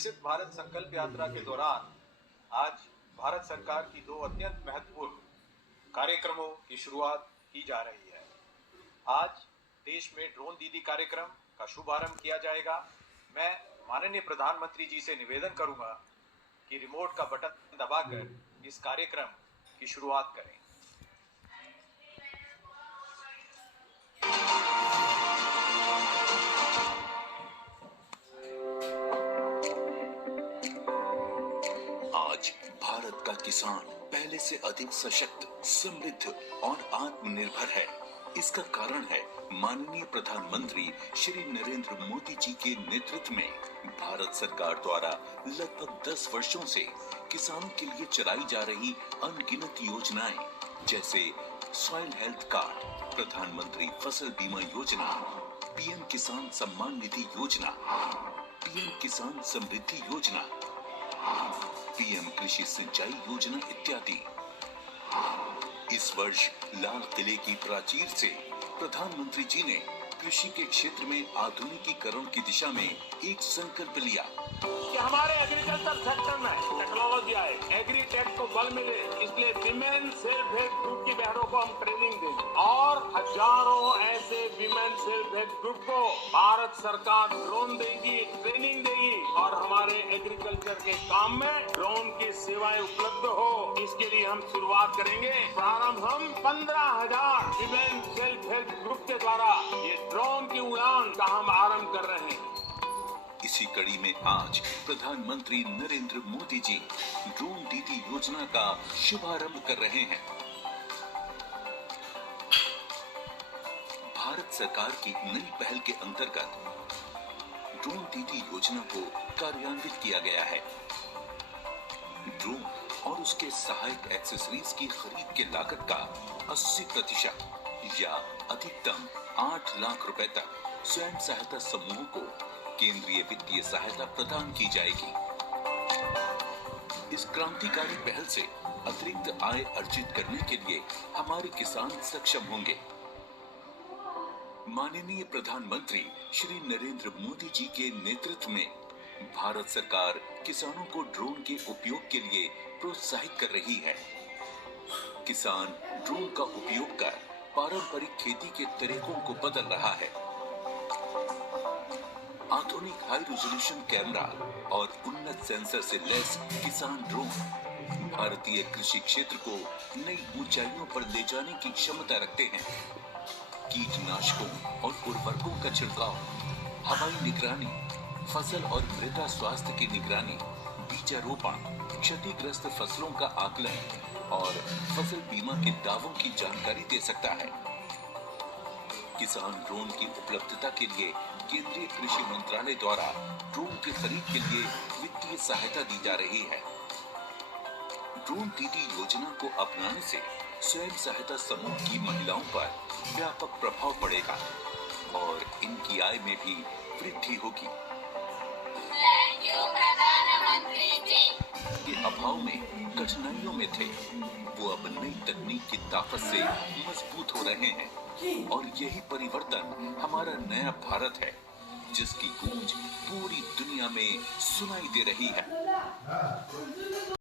विकसित भारत संकल्प यात्रा के दौरान आज भारत सरकार की दो अत्यंत महत्वपूर्ण कार्यक्रमों की शुरुआत की जा रही है। आज देश में ड्रोन दीदी कार्यक्रम का शुभारंभ किया जाएगा। मैं माननीय प्रधानमंत्री जी से निवेदन करूंगा कि रिमोट का बटन दबाकर इस कार्यक्रम की शुरुआत करें। आज भारत का किसान पहले से अधिक सशक्त, समृद्ध और आत्मनिर्भर है। इसका कारण है माननीय प्रधानमंत्री श्री नरेंद्र मोदी जी के नेतृत्व में भारत सरकार द्वारा लगभग 10 वर्षों से किसानों के लिए चलाई जा रही अनगिनत योजनाएं, जैसे सॉइल हेल्थ कार्ड, प्रधानमंत्री फसल बीमा योजना, पीएम किसान सम्मान निधि योजना, पीएम किसान समृद्धि योजना, पीएम कृषि सिंचाई योजना इत्यादि। इस वर्ष लाल किले की प्राचीर से प्रधानमंत्री जी ने कृषि के क्षेत्र में आधुनिकीकरण की दिशा में एक संकल्प लिया कि हमारे एग्रीकल्चर सेक्टर में टेक्नोलॉजी आए, एग्रीटेक को बल मिले। इसलिए विमेन सेल्फ हेल्प ग्रुप की बहनों को हम ट्रेनिंग देंगे और हजारों ऐसे विमेन सेल्फ हेल्प ग्रुप को भारत सरकार ड्रोन देगी, ट्रेनिंग देगी और हमारे एग्रीकल्चर के काम में ड्रोन की सेवाएं उपलब्ध हो। इसके लिए हम शुरुआत करेंगे। प्रारंभ हम 15,000 विमेन सेल्फ हेल्प ग्रुप के द्वारा ये ड्रोन की उड़ान का हम आरंभ कर रहे हैं। इसी कड़ी में आज प्रधानमंत्री नरेंद्र मोदी जी ड्रोन दीदी योजना का शुभारंभ कर रहे हैं। भारत सरकार की नई पहल के अंतर्गत ड्रोन दीदी योजना को कार्यान्वित किया गया है। ड्रोन और उसके सहायक एक्सेसरीज की खरीद के लागत का 80% या अधिकतम 8 लाख रुपए तक स्वयं सहायता समूहों को केंद्रीय वित्तीय सहायता प्रदान की जाएगी। इस क्रांतिकारी पहल से अतिरिक्त आय अर्जित करने के लिए हमारे किसान सक्षम होंगे। माननीय प्रधानमंत्री श्री नरेंद्र मोदी जी के नेतृत्व में भारत सरकार किसानों को ड्रोन के उपयोग के लिए प्रोत्साहित कर रही है। किसान ड्रोन का उपयोग कर पारंपरिक खेती के तरीकों को बदल रहा है। आधुनिक हाई रेजोल्यूशन कैमरा और उन्नत सेंसर से लैस किसान ड्रोन भारतीय कृषि क्षेत्र को नई ऊंचाइयों पर ले जाने की क्षमता रखते हैं। कीटनाशकों और उर्वरकों का छिड़काव, हवाई निगरानी, फसल और मृदा स्वास्थ्य की निगरानी, बीजारोपण, क्षतिग्रस्त फसलों का आकलन और फसल बीमा के दावों की जानकारी दे सकता है। किसान ड्रोन की उपलब्धता के लिए केंद्रीय कृषि मंत्रालय द्वारा ड्रोन की खरीद के लिए वित्तीय सहायता दी जा रही है। ड्रोन दीदी योजना को अपनाने से स्वयं सहायता समूह की महिलाओं पर व्यापक प्रभाव पड़ेगा और इनकी आय में भी वृद्धि होगी। के अभाव में कठिनाइयों में थे, वो अब नई तकनीक की ताकत से मजबूत हो रहे हैं और यही परिवर्तन हमारा नया भारत है, जिसकी गूंज पूरी दुनिया में सुनाई दे रही है।